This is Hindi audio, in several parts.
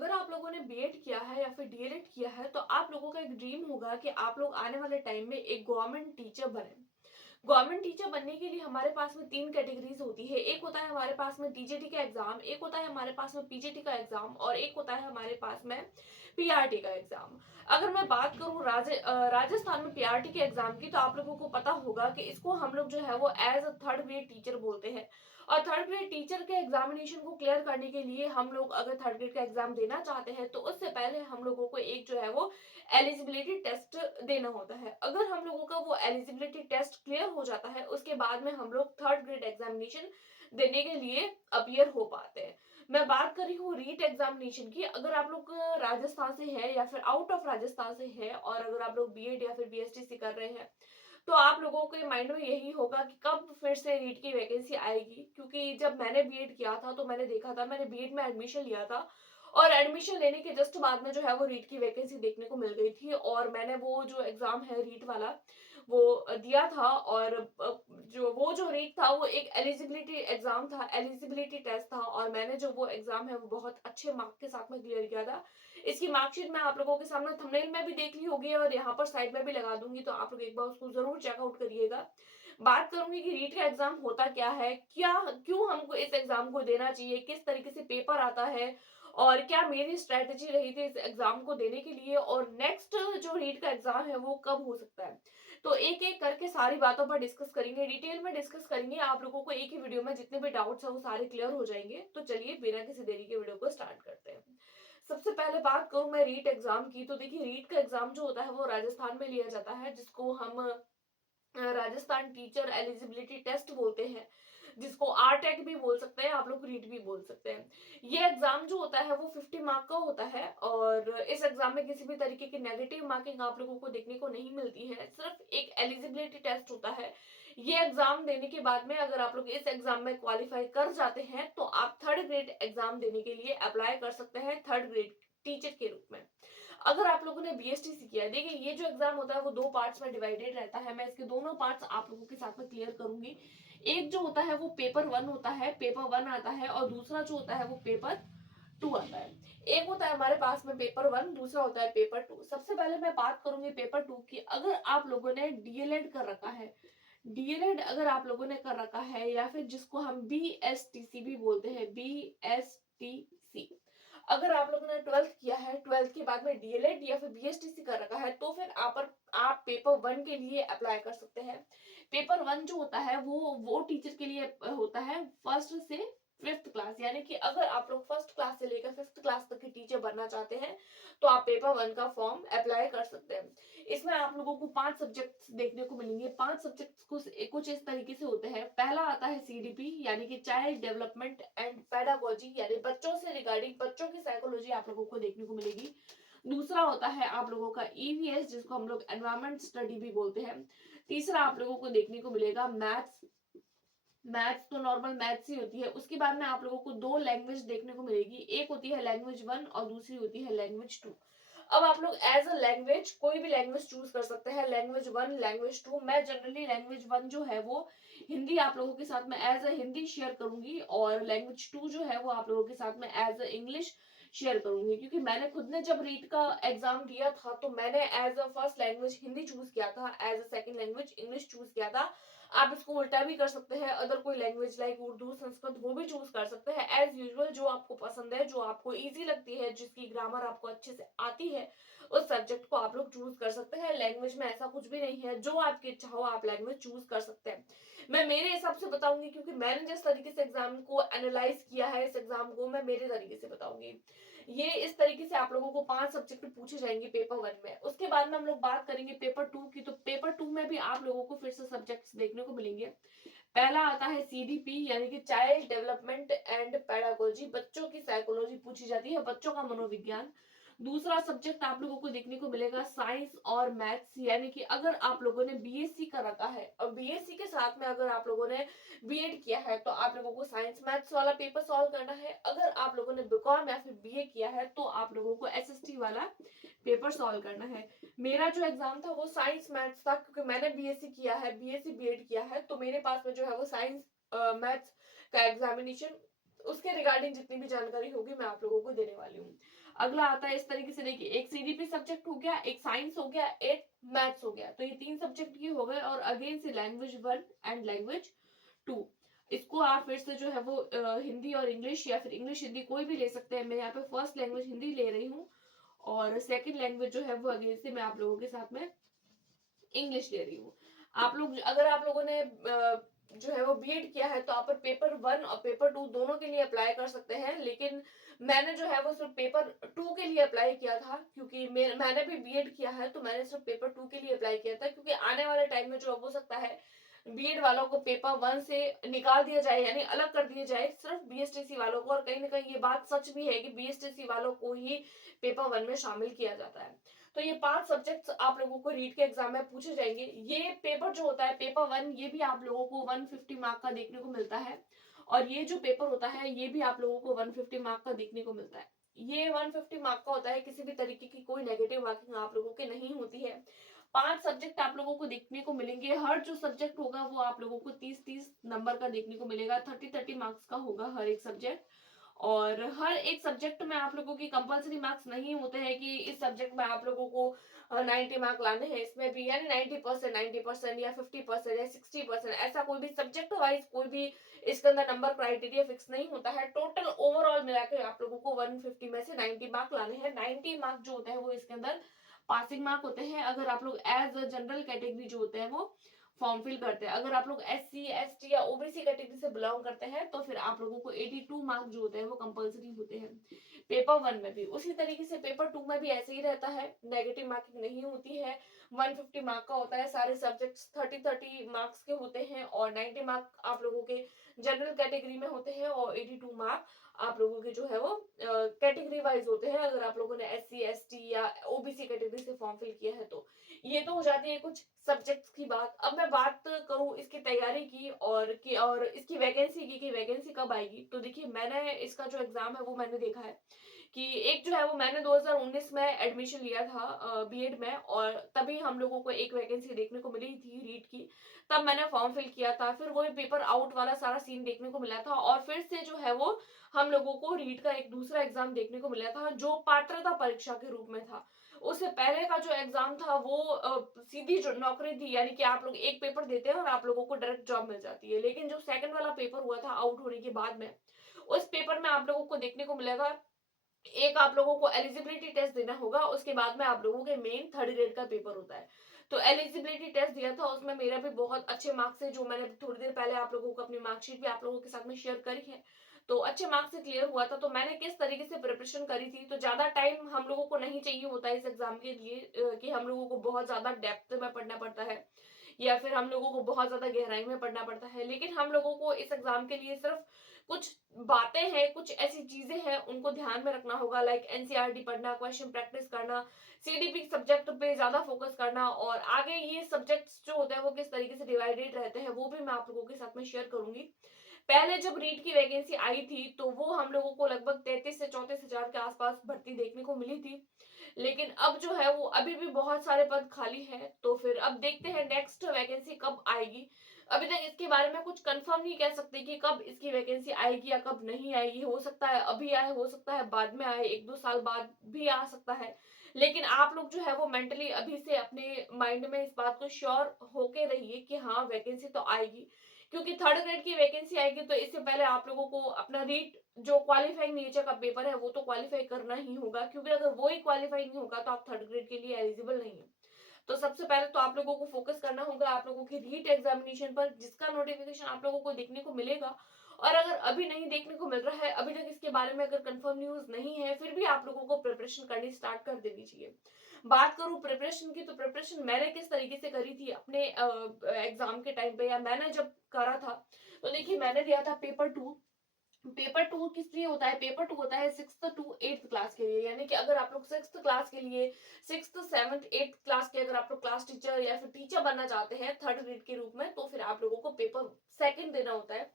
अगर आप लोगों ने बीएड किया है या फिर डीएलएड किया है तो आप लोगों का एक ड्रीम होगा कि आप लोग आने वाले टाइम में एक गवर्नमेंट टीचर बने। गवर्नमेंट टीचर बनने के लिए हमारे पास में 3 कैटेगरीज होती है। एक होता है हमारे पास में टीजीटी का एग्जाम, एक होता है हमारे पास में पीजीटी का एग्जाम और एक होता है हमारे पास में पीआरटी का एग्जाम। अगर मैं बात करूं राजस्थान में पीआरटी के एग्जाम की, तो आप लोगों को पता होगा कि इसको हम लोग जो है वो as a third grade teacher बोलते हैं। और थर्ड ग्रेड टीचर के एग्जामिनेशन को क्लियर करने के लिए हम लोग अगर थर्ड ग्रेड का एग्जाम देना चाहते हैं तो उससे पहले हम लोगों को एक जो है वो एलिजिबिलिटी टेस्ट देना होता है। अगर हम लोगों का वो एलिजिबिलिटी टेस्ट क्लियर हो जाता है उसके बाद में हम लोग थर्ड ग्रेड एग्जामिनेशन देने के लिए अपीयर हो पाते हैं। मैं बात कर रही हूँ रीट एग्जामिनेशन की। अगर आप लोग राजस्थान से है या फिर आउट ऑफ राजस्थान से है और अगर आप लोग बीएड या फिर बीएसटीसी कर रहे हैं तो आप लोगों के माइंड में यही होगा कि कब फिर से रीट की वैकेंसी आएगी। क्योंकि जब मैंने बीएड किया था तो मैंने देखा था, मैंने बीएड में एडमिशन लिया था और एडमिशन लेने के जस्ट बाद में जो है वो रीट की वैकेंसी देखने को मिल गई थी और मैंने वो जो एग्जाम है रीट वाला वो दिया था। और जो रीट था वो एक एलिजिबिलिटी एग्जाम था, एलिजिबिलिटी टेस्ट था और मैंने जो वो एग्जाम है वो बहुत अच्छे मार्क के साथ में क्लियर किया था। इसकी मार्कशीट मैं आप लोगों के सामने थंबनेल में भी देख ली होगी और यहाँ पर साइड में भी लगा दूंगी, तो आप लोग एक बार उसको जरूर चेकआउट करिएगा। बात करूंगी कि रीट का एग्जाम होता क्या है, क्या क्यों हमको इस एग्जाम को देना चाहिए, किस तरीके से पेपर आता है और क्या मेरी स्ट्रेटेजी रही थी इस एग्जाम को देने के लिए और नेक्स्ट जो रीट का एग्जाम है वो कब हो सकता है। तो एक एक करके सारी बातों पर डिस्कस करेंगे, डिटेल में डिस्कस करेंगे। आप लोगों को एक ही वीडियो में जितने भी डाउट्स है वो सारे क्लियर हो जाएंगे। तो चलिए बिना किसी देरी के वीडियो को स्टार्ट करते हैं। सबसे पहले बात करूं मैं रीट एग्जाम की, तो देखिए रीट का एग्जाम जो होता है वो राजस्थान में लिया जाता है, जिसको हम राजस्थान टीचर एलिजिबिलिटी टेस्ट बोलते हैं, जिसको आरटेट भी बोल सकते हैं, आप लोग रीट भी बोल सकते हैं। ये एग्जाम जो होता है वो 50 मार्क का होता है और इस एग्जाम में किसी भी तरीके की नेगेटिव मार्किंग आप लोगों को देखने को नहीं मिलती है, सिर्फ एक एलिजिबिलिटी टेस्ट होता है। ये एग्जाम देने के बाद में अगर आप लोग इस एग्जाम में क्वालिफाई कर जाते हैं तो आप थर्ड ग्रेड एग्जाम देने के लिए अप्लाई कर सकते हैं थर्ड ग्रेड टीचर के रूप में। अगर आप लोगों ने बीएसटीसी किया है, देखिए ये जो एग्जाम होता है वो 2 पार्ट्स में डिवाइडेड रहता है। मैं इसके दोनों पार्ट्स आप लोगों के साथ में क्लियर करूंगी। एक जो होता है वो पेपर 1 होता है, पेपर 1 आता है और दूसरा जो होता है वो पेपर 2 आता है। एक होता है हमारे पास में पेपर 1, दूसरा होता है पेपर 2। सबसे पहले मैं बात करूंगी पेपर 2 की। अगर आप लोगों ने डीएलएड कर रखा है, डीएलएड अगर आप लोगों ने कर रखा है या फिर जिसको हम बीएसटीसी भी बोलते हैं, बीएसटीसी, अगर आप लोगों ने 12th किया है, 12th के बाद में डीएलएड या फिर बीएसटीसी कर रखा है तो फिर आप पेपर 1 के लिए अप्लाई कर सकते हैं। पेपर 1 जो होता है वो टीचर के लिए होता है फर्स्ट से फिफ्थ क्लास, यानी कि अगर आप लोग फर्स्ट क्लास से लेकर फिफ्थ क्लास तक के टीचर बनना चाहते हैं तो आप पेपर 1 का फॉर्म अप्लाई कर सकते हैं। इसमें आप लोगों को 5 सब्जेक्ट्स देखने को मिलेंगे। 5 सब्जेक्ट्स कुछ इस तरीके से होते हैं। पहला आता है सीडीपी यानी कि चाइल्ड डेवलपमेंट एंड पेडागोजी, यानी बच्चों से रिगार्डिंग बच्चों की साइकोलॉजी आप लोगों को देखने को मिलेगी। दूसरा होता है आप लोगों का ईवीएस, जिसको हम लोग एनवायरमेंट स्टडी भी बोलते हैं। तीसरा आप लोगों को देखने को मिलेगा मैथ्स। मैथ्स तो नॉर्मल मैथ्स ही होती है। उसके बाद में आप लोगों को 2 लैंग्वेज देखने को मिलेगी, एक होती है लैंग्वेज 1 और दूसरी होती है लैंग्वेज 2। अब आप लोग एज अ लैंग्वेज कोई भी लैंग्वेज चूज कर सकते हैं, लैंग्वेज 1, लैंग्वेज 2। मैं जनरली लैंग्वेज 1 जो है वो हिंदी आप लोगों के साथ में एज अ हिंदी शेयर करूंगी और लैंग्वेज 2 जो है वो आप लोगों के साथ में एज अ इंग्लिश शेयर करूंगी। क्योंकि मैंने खुद ने जब रीट का एग्जाम दिया था तो मैंने as a first language Hindi choose किया था, as a second language English choose किया था। आप इसको उल्टा भी कर सकते हैं, अदर कोई लैंग्वेज लाइक उर्दू, संस्कृत, वो भी चूज कर सकते हैं। एज यूजुअल जो आपको पसंद है, जो आपको इजी लगती है, जिसकी ग्रामर आपको अच्छे से आती है, उस सब्जेक्ट को आप लोग चूज कर सकते हैं। लैंग्वेज में ऐसा कुछ भी नहीं है, जो आपकी इच्छा हो आप लैंग्वेज चूज कर सकते हैं। मैं मेरे हिसाब से बताऊंगी क्योंकि मैंने जिस तरीके से एग्जाम को एनालाइज किया है, इस एग्जाम को मैं मेरे तरीके से बताऊंगी। ये इस तरीके से आप लोगों को 5 सब्जेक्ट पूछे जाएंगे पेपर 1 में। उसके बाद में हम लोग बात करेंगे पेपर 2 की। तो पेपर 2 में भी आप लोगों को फिर से सब्जेक्ट्स देखने को मिलेंगे। पहला आता है सीडीपी यानी कि चाइल्ड डेवलपमेंट एंड पेडागोजी, बच्चों की साइकोलॉजी पूछी जाती है, बच्चों का मनोविज्ञान। दूसरा सब्जेक्ट आप लोगों को देखने को मिलेगा साइंस और मैथ्स, यानी कि अगर आप लोगों ने बीएससी कर रखा है और बीएससी के साथ में अगर आप लोगों ने बीएड किया है तो आप लोगों को साइंस मैथ्स वाला पेपर सॉल्व करना है। अगर आप लोगों ने बीकॉम या फिर बीए किया है तो आप लोगों को एसएसटी वाला पेपर सॉल्व करना है। मेरा जो एग्जाम था वो साइंस मैथ्स था, क्योंकि मैंने बीएससी किया है, बीएससी बीएड किया है, तो मेरे पास में जो है वो साइंस मैथ्स का एग्जामिनेशन, उसके रिगार्डिंग जितनी भी जानकारी होगी मैं आप लोगों को देने वाली हूँ। अगला आता है इस तरीके से, देखिए एक सीडीपी सब्जेक्ट हो गया, एक साइंस हो गया, एक मैथ्स हो गया, तो ये 3 सब्जेक्ट ये हो गए। और अगेन से लैंग्वेज 1 एंड लैंग्वेज 2, इसको आप फिर से जो है वो हिंदी और इंग्लिश या फिर इंग्लिश हिंदी कोई भी ले सकते हैं। मैं यहाँ पे फर्स्ट लैंग्वेज हिंदी ले रही हूँ और सेकंड लैंग्वेज जो है वो अगेन से मैं आप लोगों के साथ में इंग्लिश ले रही हूँ। आप लोग अगर आप लोगों ने जो है वो बीएड किया है तो आप पेपर 1 और पेपर 2 दोनों के लिए अप्लाई कर सकते हैं, लेकिन मैंने जो है वो सिर्फ पेपर 2 के लिए अप्लाई किया था, क्योंकि मैंने भी बीएड किया है तो मैंने सिर्फ पेपर 2 के लिए अप्लाई किया था, क्योंकि आने वाले टाइम में जो हो सकता है बीएड वालों को पेपर 1 से निकाल दिया जाए, यानी अलग कर दिया जाए सिर्फ बीएसटीसी वालों को। और कहीं ना कहीं ये बात सच भी है कि बीएसटीसी वालों को ही पेपर 1 में शामिल किया जाता है। तो ये 5 सब्जेक्ट्स आप लोगों को रीट के एग्जाम में पूछे जाएंगे। ये पेपर जो होता है पेपर 1, ये भी आप लोगों को 150 मार्क का देखने को मिलता है, और ये जो पेपर होता है ये भी आप लोगों को 150 मार्क का देखने को मिलता है। ये 150 मार्क का होता है, किसी भी तरीके की कोई नेगेटिव मार्किंग आप लोगों के नहीं होती है। 5 सब्जेक्ट आप लोगों को देखने को मिलेंगे, हर जो सब्जेक्ट होगा वो आप लोगों को 30-30 नंबर का देखने को मिलेगा, 30-30 मार्क्स का होगा हर एक सब्जेक्ट। और हर एक सब्जेक्ट में आप लोगों की कंपलसरी मार्क्स नहीं होते हैं कि इस सब्जेक्ट में आप लोगों को 90 मार्क लाने हैं, इसमें भी यानी 90% या 50% या 60%, ऐसा कोई भी सब्जेक्ट वाइज कोई भी इसके अंदर नंबर क्राइटेरिया फिक्स नहीं होता है। टोटल ओवरऑल मिलाकर आप लोगों को 150 में से 90 मार्क लाने हैं। 90 मार्क जो होते हैं वो इसके अंदर पासिंग मार्क होते हैं, अगर आप लोग एज अ जनरल कैटेगरी जो होते हैं वो फॉर्म फिल करते हैं। अगर आप लोग SC ST या OBC कैटेगरी से बिलोंग करते हैं तो फिर आप लोगों को 82 मार्क जो होते हैं वो कंपलसरी होते हैं पेपर 1 में भी। उसी तरीके से पेपर 2 में भी ऐसे ही रहता है, नेगेटिव मार्किंग नहीं होती है, 150 मार्क का होता है, सारे सब्जेक्ट्स 30-30 मार्क्स के होते हैं, और 90 मार्क आप लोगों के जनरल कैटेगरी में होते हैं, और 82 मार्क आप लोगों के जो है वो कैटेगरी वाइज होते हैं, अगर आप लोगों ने SC ST या OBC कैटेगरी से फॉर्म फिल किया है तो। ये तो हो जाती है कुछ सब्जेक्ट्स की बात। अब मैं बात करूं इसकी तैयारी की और इसकी वैकेंसी की कि वैकेंसी कब आएगी। तो देखिए मैंने इसका जो एग्जाम है वो मैंने देखा है कि एक जो है वो मैंने 2019 में एडमिशन लिया था बीएड में, और तभी हम लोगों को एक वैकेंसी देखने को मिली थी रीट की, तब मैंने फॉर्म फिल किया था। फिर वही पेपर आउट वाला सारा सीन देखने को मिला था, और फिर से जो है वो हम लोगों को रीट का एक दूसरा एग्जाम देखने को मिला था जो पात्रता परीक्षा के रूप में था। उससे पहले का जो एग्जाम था वो सीधी जो नौकरी थी, यानी कि आप लोग एक पेपर देते हैं और आप लोगों को डायरेक्ट जॉब मिल जाती है। लेकिन जो सेकंड वाला पेपर हुआ था आउट होने के बाद में, उस पेपर में आप लोगों को देखने को मिलेगा, एक आप लोगों को एलिजिबिलिटी टेस्ट देना होगा, उसके बाद में आप लोगों के मेन 3rd ग्रेड का पेपर होता है। तो एलिजिबिलिटी टेस्ट दिया था, उसमें मेरा भी बहुत अच्छे मार्क्स है, जो मैंने थोड़ी देर पहले आप लोगों को अपनी मार्कशीट भी आप लोगों के साथ में शेयर करी है। तो अच्छे मार्क्स से क्लियर हुआ था। तो मैंने किस तरीके से प्रिपरेशन करी थी, तो ज्यादा टाइम हम लोगों को नहीं चाहिए होता है इस एग्जाम के लिए कि हम लोगों को बहुत ज्यादा डेप्थ में पढ़ना पड़ता है या फिर हम लोगों को बहुत ज्यादा गहराई में पढ़ना पड़ता है। लेकिन हम लोगों को इस एग्जाम के लिए सिर्फ कुछ बातें हैं, कुछ ऐसी चीजें हैं उनको ध्यान में रखना होगा, लाइक एनसीईआरटी पढ़ना, क्वेश्चन प्रैक्टिस करना, सीडीपी सब्जेक्ट पे ज्यादा फोकस करना, और आगे ये सब्जेक्ट्स जो होते हैं वो किस तरीके से डिवाइडेड रहते हैं वो भी मैं आप लोगों के साथ में शेयर करूंगी। पहले जब रीट की वैकेंसी आई थी तो वो हम लोगों को लगभग 33 से 34 हजार के आसपास भर्ती देखने को मिली थी, लेकिन अब जो है वो अभी भी बहुत सारे पद खाली हैं। तो फिर अब देखते हैं नेक्स्ट वैकेंसी कब आएगी। अभी तक इसके बारे में कुछ कंफर्म नहीं कह सकते कि कब इसकी वैकेंसी आएगी या कब नहीं आएगी, हो सकता है अभी आए, हो सकता है बाद में आए, 1-2 साल बाद भी आ सकता है। लेकिन आप लोग जो है वो मेंटली अभी से अपने माइंड में इस बात को श्योर होके रहिए कि हाँ वैकेंसी तो आएगी, क्योंकि 3rd ग्रेड की वैकेंसी आएगी तो इससे पहले आप लोगों को अपना रीट जो क्वालिफाइंग नेचर का पेपर है वो तो क्वालिफाई करना ही होगा, क्योंकि अगर वो ही क्वालिफाई नहीं होगा तो आप 3rd ग्रेड के लिए एलिजिबल नहीं है। तो सबसे पहले तो आप लोगों को फोकस करना होगा आप लोगों की रीट एग्जामिनेशन पर, जिसका नोटिफिकेशन आप लोगों को देखने को मिलेगा। और अगर अभी नहीं देखने को मिल रहा है, अभी तक इसके बारे में अगर कंफर्म न्यूज नहीं है, फिर भी आप लोगों को प्रिपरेशन करनी स्टार्ट कर देनी चाहिए। बात करूं प्रिपरेशन की, तो प्रिपरेशन मैंने किस तरीके से करी थी अपने एग्जाम के टाइम पे, या मैंने जब करा था, तो देखिए मैंने दिया था पेपर 2। पेपर 2 किस लिए होता है, पेपर 2 होता है 6th to 8th क्लास के लिए, यानी कि अगर आप लोग 6th क्लास के लिए 6th 7th 8th क्लास के अगर आप लोग क्लास टीचर या फिर टीचर बनना चाहते हैं 3rd ग्रेड के रूप में, तो फिर आप लोगों को पेपर सेकंड देना होता है।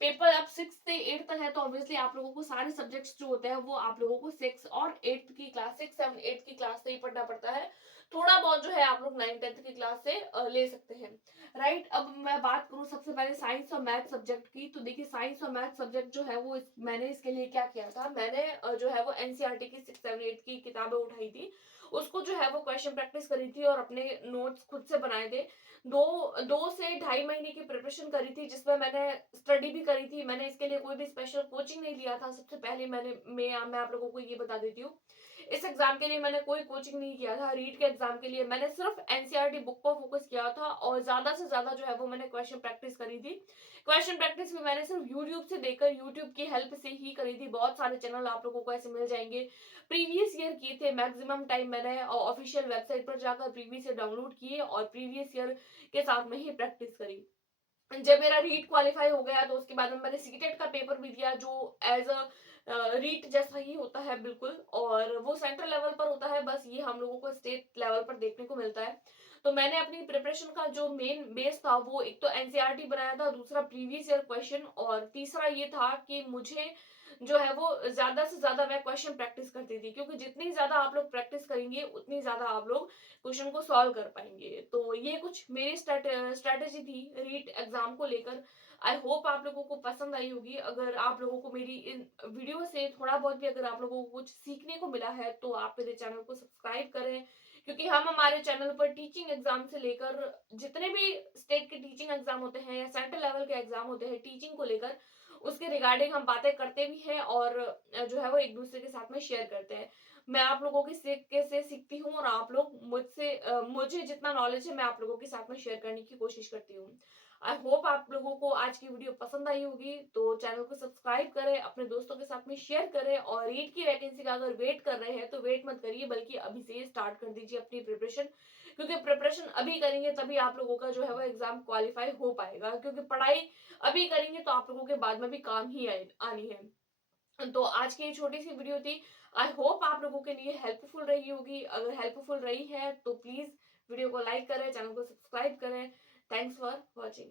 पेपर अब 6 से 8 तक है, तो ऑब्वियसली आप लोगों को सारे सब्जेक्ट्स जो होते हैं वो आप लोगों को 6 और 8 की क्लास 6 7 8 की क्लास से ही पढ़ना पड़ता है। थोड़ा बहुत जो है आप लोग 9th-10th की क्लास से ले सकते हैं, राइट। अब मैं बात करूँ सबसे पहले साइंस और मैथ सब्जेक्ट की, तो देखिए साइंस और मैथ सब्जेक्ट जो है वो मैंने इसके लिए क्या किया था, मैंने जो है वो एनसीईआरटी की 6, 7, 8 की किताबें उठाई थी, उसको जो है वो क्वेश्चन प्रैक्टिस करी थी और अपने नोट्स खुद से बनाए थे। 2 से ढाई महीने की प्रिपरेशन करी थी, जिसमें मैंने स्टडी भी करी थी। मैंने इसके लिए कोई भी स्पेशल कोचिंग नहीं लिया था। सबसे पहले मैं आप लोगों को ये बता देती हूँ, इस एग्जाम के लिए मैंने कोई कोचिंग नहीं किया था। रीट के एग्जाम के लिए मैंने सिर्फ एनसीईआरटी बुक पर फोकस किया था और ज्यादा से ज्यादा जो है वो मैंने क्वेश्चन प्रैक्टिस करी थी। क्वेश्चन प्रैक्टिस भी मैंने सिर्फ यूट्यूब से देखकर, यूट्यूब की हेल्प से ही करी थी। बहुत सारे चैनल आप लोगों को ऐसे मिल जाएंगे, प्रीवियस ईयर किए थे। मैक्सिमम टाइम मैंने ऑफिशियल वेबसाइट पर जाकर प्रीवियस ईयर डाउनलोड किए और प्रीवियस ईयर के साथ में ही प्रैक्टिस करी। जब मेरा रीट क्वालिफाई हो गया तो उसके बाद में मैंने सीटेट का पेपर भी दिया, जो एज अ रीट जैसा ही होता है बिल्कुल, और वो सेंट्रल लेवल पर होता है, बस ये हम लोगों को स्टेट लेवल पर देखने को मिलता है। तो मैंने अपनी प्रिपरेशन का जो मेन बेस था वो एक तो एनसीईआरटी बनाया था, दूसरा प्रीवियस ईयर क्वेश्चन, और तीसरा ये था कि मुझे जो है वो ज्यादा से ज्यादा मैं क्वेश्चन प्रैक्टिस करती थी, क्योंकि जितनी ज्यादा आप लोग प्रैक्टिस करेंगे उतनी ज्यादा आप लोग क्वेश्चन को सॉल्व कर पाएंगे। तो ये कुछ मेरी स्ट्रेटेजी थी रीट एग्जाम को लेकर। आई होप आप लोगों को पसंद आई होगी। अगर आप लोगों को मेरी इन वीडियो से थोड़ा बहुत भी अगर आप लोगों को कुछ सीखने को मिला है तो आप मेरे चैनल को सब्सक्राइब करें, क्योंकि हम हमारे चैनल पर टीचिंग एग्जाम से लेकर जितने भी स्टेट के टीचिंग एग्जाम होते हैं या सेंट्रल लेवल के एग्जाम होते हैं टीचिंग को लेकर, उसके रिगार्डिंग हम बातें करते भी हैं और जो है वो एक दूसरे के साथ में शेयर करते हैं। मैं आप लोगों की से सीखती हूँ और आप लोग मुझसे मुझे जितना नॉलेज है मैं आप लोगों के साथ में शेयर करने की कोशिश करती हूँ। आई होप आप लोगों को आज की वीडियो पसंद आई होगी, तो चैनल को सब्सक्राइब करें, अपने दोस्तों के साथ में शेयर करें, और रीट की वैकेंसी का अगर वेट कर रहे हैं तो वेट मत करिए, बल्कि अभी से स्टार्ट कर दीजिए अपनी प्रिपरेशन, क्योंकि प्रिपरेशन अभी करेंगे तभी आप लोगों का जो है वो एग्जाम क्वालिफाई हो पाएगा, क्योंकि पढ़ाई अभी करेंगे तो आप लोगों के बाद में भी काम ही आनी है। तो आज की ये छोटी सी वीडियो थी। आई होप आप लोगों के लिए हेल्पफुल रही होगी। अगर हेल्पफुल रही है तो प्लीज वीडियो को लाइक करें, चैनल को सब्सक्राइब करें। Thanks for watching.